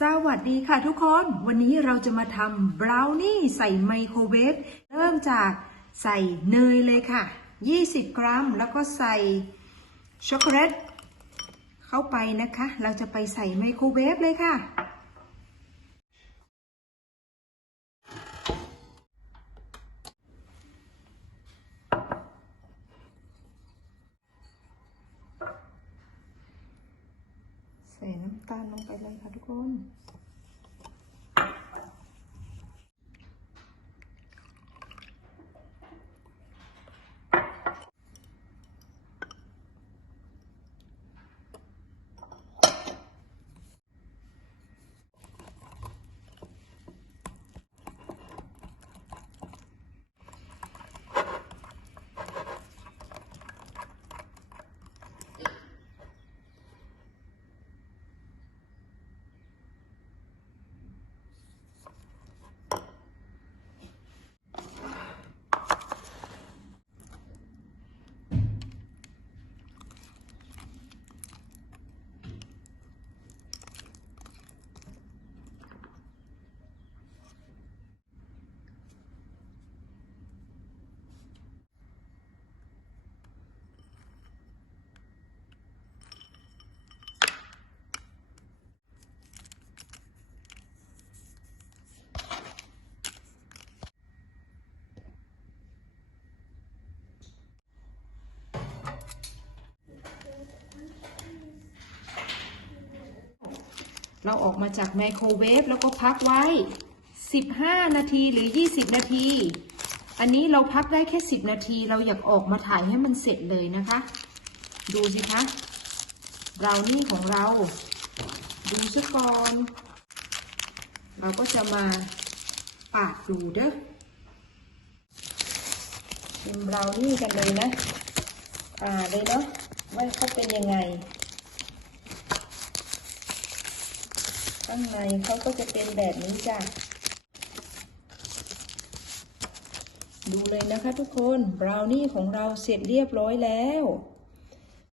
สวัสดีค่ะทุกคน วันนี้เราจะมาทำบราวนี่ใส่ไมโครเวฟ เริ่มจากใส่เนยเลยค่ะ 20 กรัม แล้วก็ใส่ช็อกโกแลตเข้าไปนะคะ เราจะไปใส่ไมโครเวฟเลยค่ะ ใส่น้ำตาลลงไปเลยค่ะทุกคน เราออกมาจากไมโครเวฟแล้วก็พักไว้ 15 นาทีหรือ 20 นาที อันนี้เราพักได้แค่ 10 นาที เราอยากออกมาถ่ายให้มันเสร็จเลยนะคะ ดูสิคะบราวนี่ของเรา ดูซะก่อน เราก็จะมาปาดดูเด้อชิมบราวนี่กันเลยนะอ่าเลยเนาะว่าเขาเป็นยังไง ข้างในเขาก็จะเป็นแบบนี้จ้ะ ดูเลยนะคะทุกคน บราวนี่ของเราเสร็จเรียบร้อยแล้ว